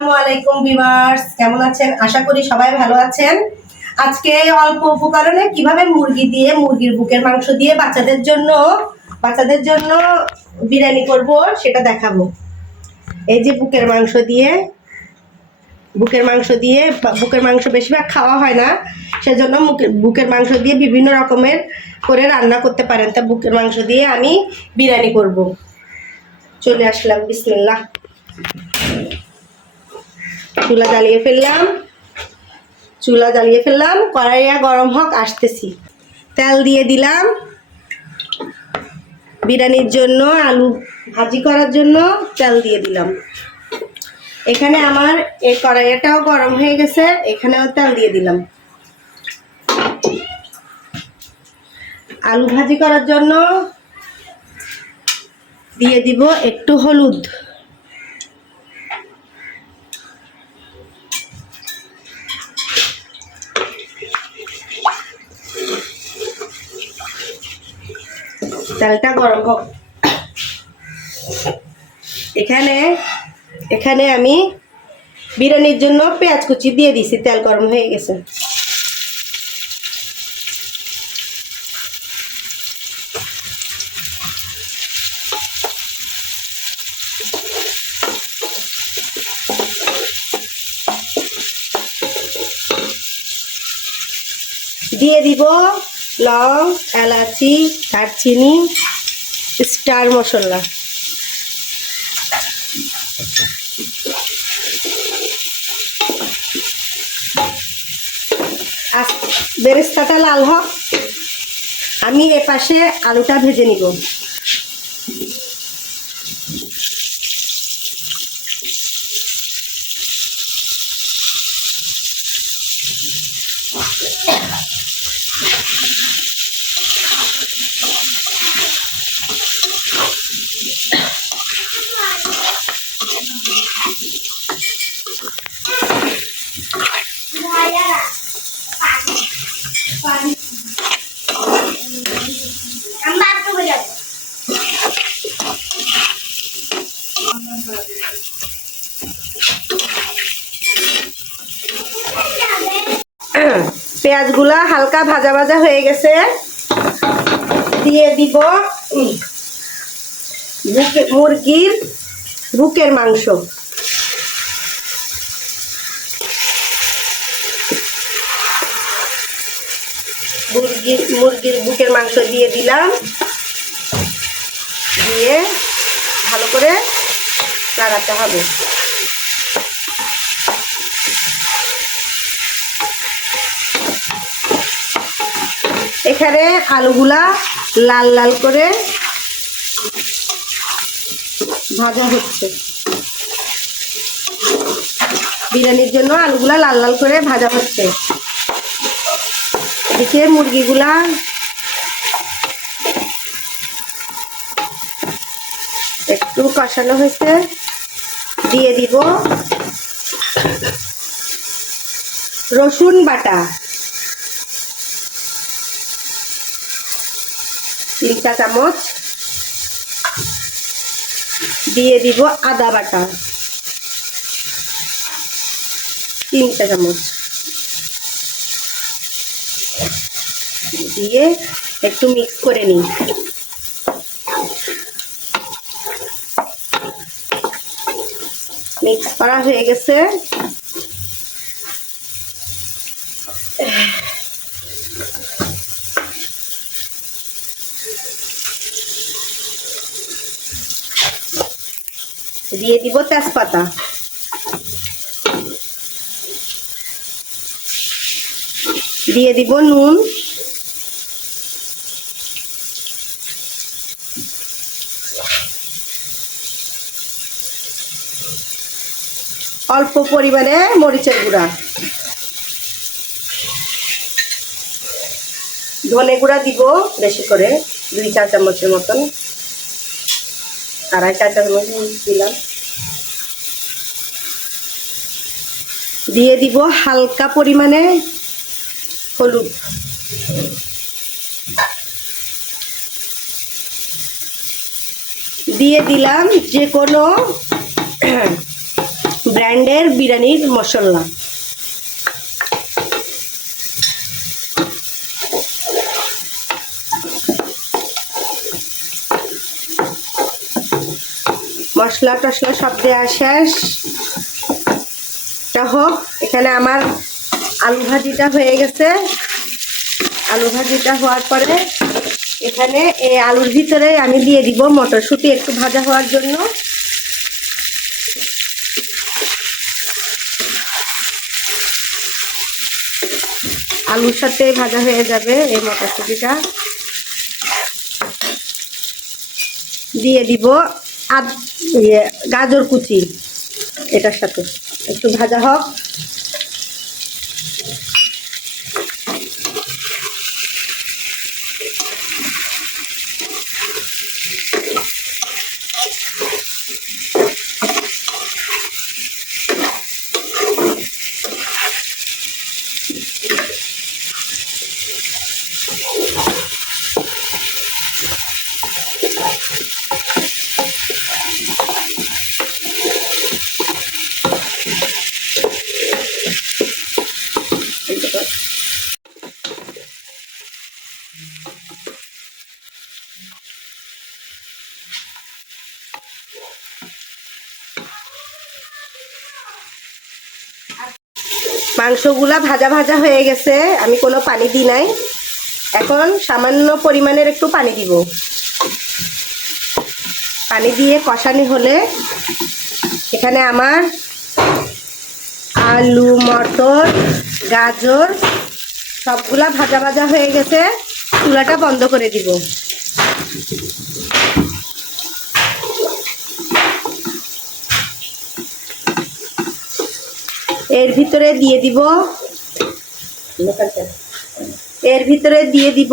আসসালামাইকুম ভিউয়ার্স, কেমন আছেন? আশা করি সবাই ভালো আছেন। আজকে অল্প উপকরণে কিভাবে মুরগির বুকের মাংস দিয়ে বাচ্চাদের জন্য বিরিয়ানি করব সেটা দেখাবো। এই যে বুকের মাংস বেশিরভাগ খাওয়া হয় না, সেজন্য বুকের মাংস দিয়ে বিভিন্ন রকমের করে রান্না করতে পারেন। তা বুকের মাংস দিয়ে আমি বিরিয়ানি করব। চলে আসলাম, বিসমিল্লাহ। চুলা জ্বালিয়ে ফেললাম, কড়াইয়া গরম হোক, আসতেছি। তেল দিয়ে দিলাম বিরিয়ানির জন্য, আলু ভাজি করার জন্য তেল দিয়ে দিলাম। এখানে আমার এই কড়াইয়াটাও গরম হয়ে গেছে, এখানেও তেল দিয়ে দিলাম। আলু ভাজি করার জন্য দিয়ে দিব একটু হলুদ, তেলটা গরম হোক। এখানে আমি বিরিয়ানির জন্য পেঁয়াজ কুচি দিয়ে দিছি, তেল গরম হয়ে গেছে। দিয়ে দিব লং, এলাচি, দারচিনি, স্টার মশলা। বেরেস্তাটা লাল হোক, আমি এপাশে আলুটা ভেজে নিব। পেঁয়াজগুলা হালকা ভাজা ভাজা হয়ে গেছে, দিয়ে দিব মুরগির বুকের মাংস। মুরগির বুকের মাংস দিয়ে দিলাম, দিয়ে ভালো করে লাগাতে হবে। এখানে আলুগুলা লাল লাল করে ভাজা হচ্ছে। বিরিয়ানির জন্য আলুগুলা লাল লাল করে ভাজা হচ্ছে। এদিকে মুরগিগুলা একটু কষানো হয়েছে, দিয়ে দিব রসুন বাটা 3 চা চামচ, দিয়ে দিব আদা বাটা 3 চা চামচ, দিয়ে একটু মিক্স করে নিই। মিক্স করা হয়ে গেছে। দিয়ে দিব তেজপাতা, দিয়ে দিব নুন, অল্প পরিমাণে মরিচের গুঁড়া, ধনে গুঁড়া দিব বেশি করে 2 চা চামচের মতন, 2.5 চা চামচ দিলাম। দিয়ে দিব হালকা পরিমাণে হলুদ, দিয়ে দিলাম যে কোনো ব্র্যান্ডের বিরিয়ানির মশলা। মশলা টশলা সব দেওয়া শেষ। হোক, এখানে আমার আলু ভাজিটা হয়ে গেছে। আলু ভাজিটা হওয়ার পরে এখানে এই আলুর ভিতরে আমি দিয়ে দিব মটরশুঁটি একটু ভাজা হওয়ার জন্য। আলুর সাথে ভাজা হয়ে যাবে এই মটরশুঁটিটা। দিয়ে দিব গাজর কুচি, এটার সাথে একটু ভাজা হোক। মাংসগুলা ভাজা ভাজা হয়ে গেছে, আমি কোনো পানি দিই নাই। এখন সামান্য পরিমাণের একটু পানি দিব। পানি দিয়ে কষানি হলে এখানে আমার আলু, মটর, গাজর সবগুলা ভাজা ভাজা হয়ে গেছে। চুলাটা বন্ধ করে দিব। এর ভিতরে দিয়ে দিব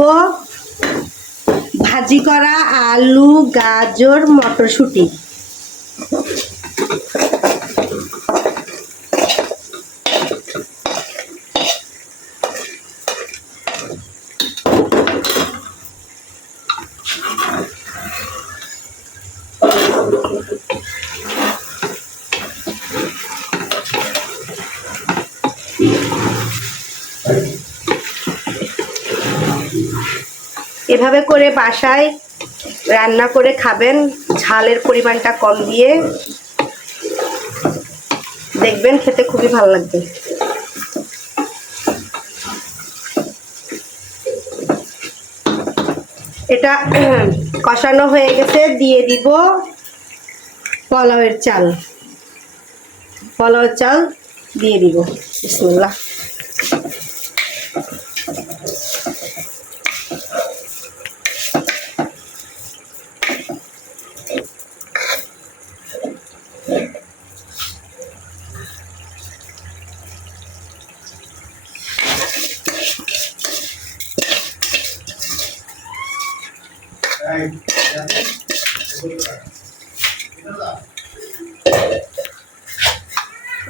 ভাজি করা আলু, গাজর, মটরশুঁটি। এভাবে করে বাসায় রান্না করে খাবেন, ঝালের পরিমাণটা কম দিয়ে, দেখবেন খেতে খুবই ভালো লাগবে। এটা কষানো হয়ে গেছে, দিয়ে দিব পোলাওয়ের চাল। পোলাওয়ের চাল দিয়ে দিব। বিসমিল্লাহ।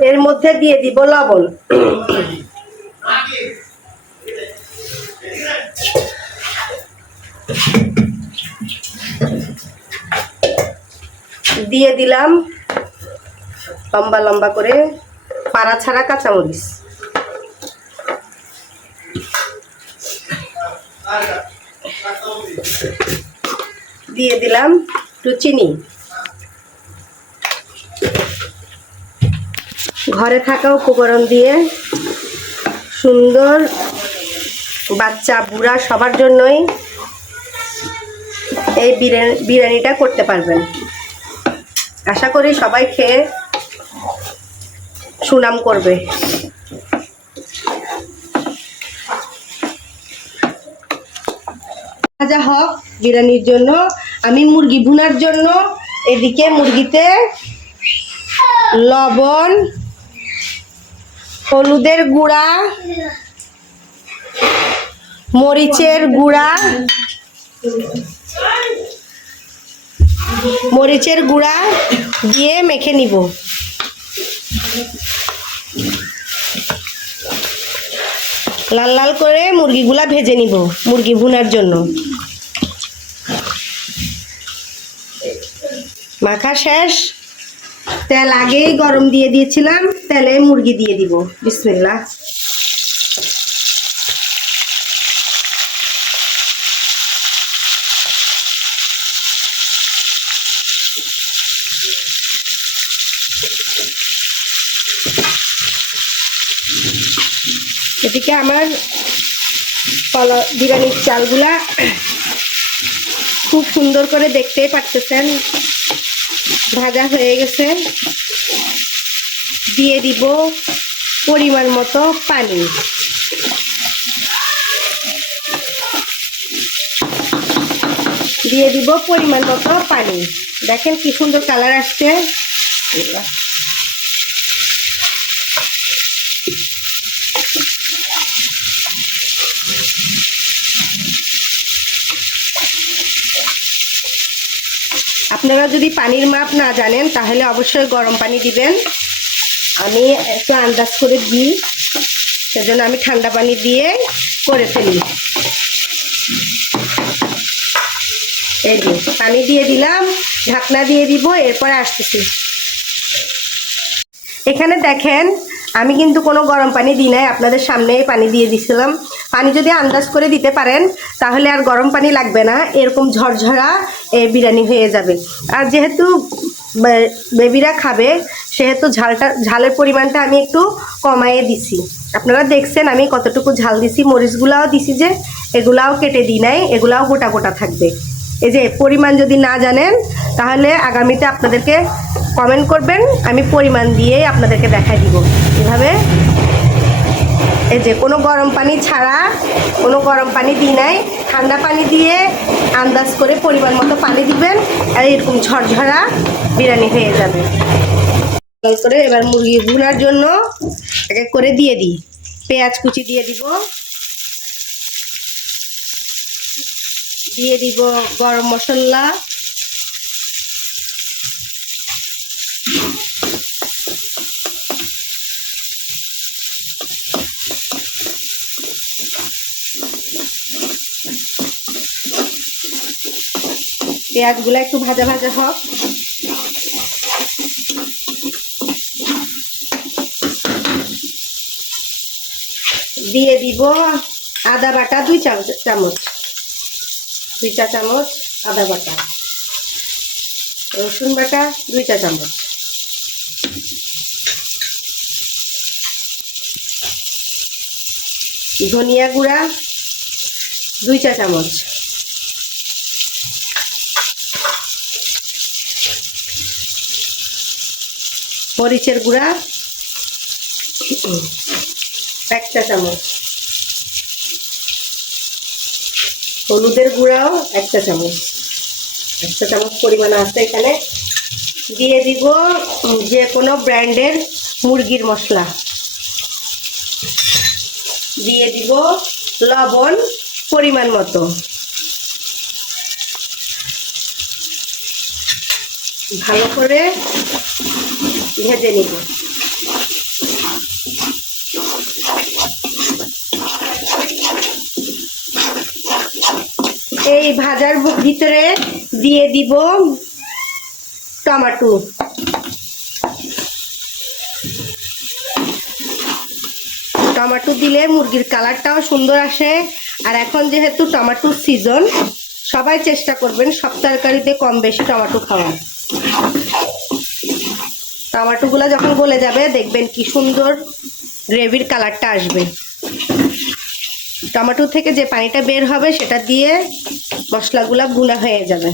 এর মধ্যে দিয়ে দিব লবণ। দিয়ে দিলাম লম্বা লম্বা করে পাড়া ছাড়া কাঁচামরিচ। দিয়ে দিলাম একটু চিনি। ঘরে থাকা উপকরণ দিয়ে সুন্দর, বাচ্চা বুড়া সবার জন্যই এই বিরিয়ানিটা করতে পারবেন। আশা করি সবাই খেয়ে সুনাম করবে। ভাজা হোক বিরিয়ানির জন্য। আমি মুরগি ভুনার জন্য এদিকে মুরগিতে লবণ, হলুদের গুঁড়া, মরিচের গুঁড়া দিয়ে মেখে নিব। লাল লাল করে মুরগিগুলা ভেজে নিব মুরগি ভুনার জন্য। মাখা শেষ, তেল আগেই গরম দিয়ে দিয়েছিলাম, তেলে মুরগি দিয়ে দিব। বিসমিল্লাহ। এদিকে আমার বিরিয়ানির চালগুলা খুব সুন্দর করে দেখতেই পাচ্ছেন ভাজা হয়ে গেছে। দিয়ে দিব পরিমাণ মতো পানি। দিয়ে দিব পরিমাণ মতো পানি। দেখেন কি সুন্দর কালার আসছে। আপনারা যদি পানির মাপ না জানেন তাহলে অবশ্যই গরম পানি দিবেন। আমি একটু আন্দাজ করে দিই, সেজন্য আমি ঠান্ডা পানি দিয়ে করে ফেলি। এই যে পানি দিয়ে দিলাম, ঢাকনা দিয়ে দিব, এরপরে আসতেছি। এখানে দেখেন আমি কিন্তু কোনো গরম পানি দিই নাই, আপনাদের সামনেই পানি দিয়ে দিছিলাম। পানি যদি আন্দাজ করে দিতে পারেন তাহলে আর গরম পানি লাগবে না, এরকম ঝরঝরা বিরিয়ানি হয়ে যাবে। আর যেহেতু বেবিরা খাবে সেহেতু ঝালের পরিমাণটা আমি একটু কমাইয়ে দিছি। আপনারা দেখছেন আমি কতটুকু ঝাল দিছি, মরিচগুলাও দিছি যে এগুলাও কেটে দিই নাই, এগুলাও গোটা গোটা থাকবে। এই যে পরিমাণ যদি না জানেন তাহলে আগামীতে আপনাদেরকে কমেন্ট করবেন, আমি পরিমাণ দিয়ে আপনাদেরকে দেখাই দিব এভাবে। এই যে কোনো গরম পানি ছাড়া, কোনো গরম পানি দিই নাই, ঠান্ডা পানি দিয়ে আন্দাজ করে পরিমাণ মতো পানি দিবেন, আর এরকম ঝরঝরা বিরিয়ানি হয়ে যাবে। করে এবার মুরগি ভুনার জন্য এক এক করে দিয়ে দিই। পেঁয়াজ কুচি দিয়ে দিব, দিয়ে দিব গরম মশলা, পেঁয়াজগুলো একটু ভাজা ভাজা হোক। দিয়ে দিব আদা বাটা 2 চা চামচ, 2 চা চামচ আদা বাটা, রসুন বাটা 2 চা চামচ, ধনিয়া গুঁড়া 2 চা চামচ, মরিচের গুঁড়া 1 চা চামচ, হলুদের গুঁড়াও 1 চা চামচ, 1 চা চামচ পরিমাণ আছে এখানে। দিয়ে দিব যে কোনো ব্র্যান্ডের মুরগির মশলা, দিয়ে দিব লবণ পরিমাণ মতো। ভালো করে ভেজে নিব। এই ভাজার ভিতরে দিয়ে দিব টমেটো। টমেটো দিলে মুরগির কালারটাও সুন্দর আসে। আর এখন যেহেতু টমেটোর সিজন, সবাই চেষ্টা করবেন সব তরকারিতে কম বেশি টমেটো খাওয়ার। টমেটোগুলো যখন গলে যাবে দেখবেন কি সুন্দর গ্রেভির কালারটা আসবে। টমেটো থেকে যে পানিটা বের হবে সেটা দিয়ে মশলাগুলো ভুনা হয়ে যাবে।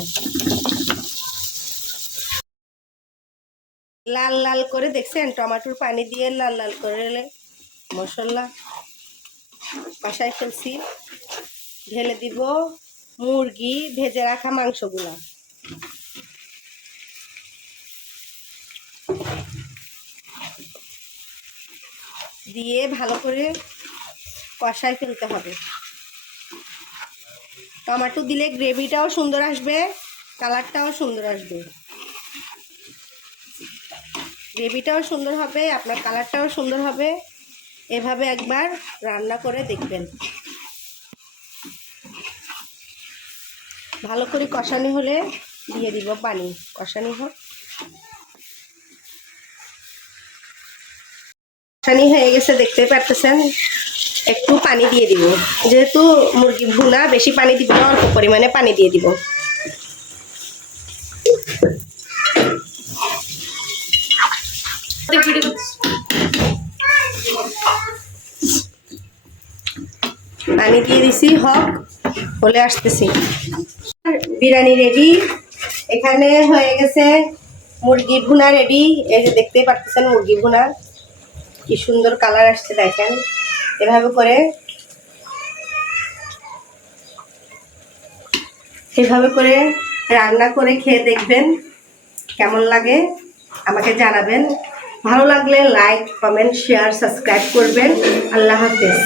লাল লাল করে দেখছেন, টমেটোর পানি দিয়ে লাল লাল করে মশলা কষায় ফেলছি। ঢেলে দিব মুরগি ভেজে রাখা মাংসগুলা। দিয়ে ভালো করে কষায় ফেলতে হবে। টমেটো দিলে গ্রেভিটাও সুন্দর আসবে, কালারটাও সুন্দর আসবে, গ্রেভিটাও সুন্দর হবে, আপনার কালারটাও সুন্দর হবে। এভাবে একবার রান্না করে দেখবেন। ভালো করে কষানি হলে দিয়ে দিব পানি। কষানি হোক। কষানি হয়ে গেছে দেখতে পারতেছেন। একটু পানি দিয়ে দিব, যেহেতু মুরগি ভুনা বেশি পানি দিব না, অল্প পরিমাণে পানি দিয়ে দিব। পানি দিয়ে দিছি, হলে আসতেছি। বিরিয়ানি রেডি, এখানে হয়ে গেছে মুরগি ভুনা রেডি। এই যে দেখতে পাচ্ছেন মুরগি ভুনা কি সুন্দর কালার আসছে, দেখেন। এভাবে করে রান্না করে খেয়ে দেখবেন কেমন লাগে, আমাকে জানাবেন। ভালো লাগলে লাইক, কমেন্ট, শেয়ার, সাবস্ক্রাইব করবেন। আল্লাহ হাফেজ।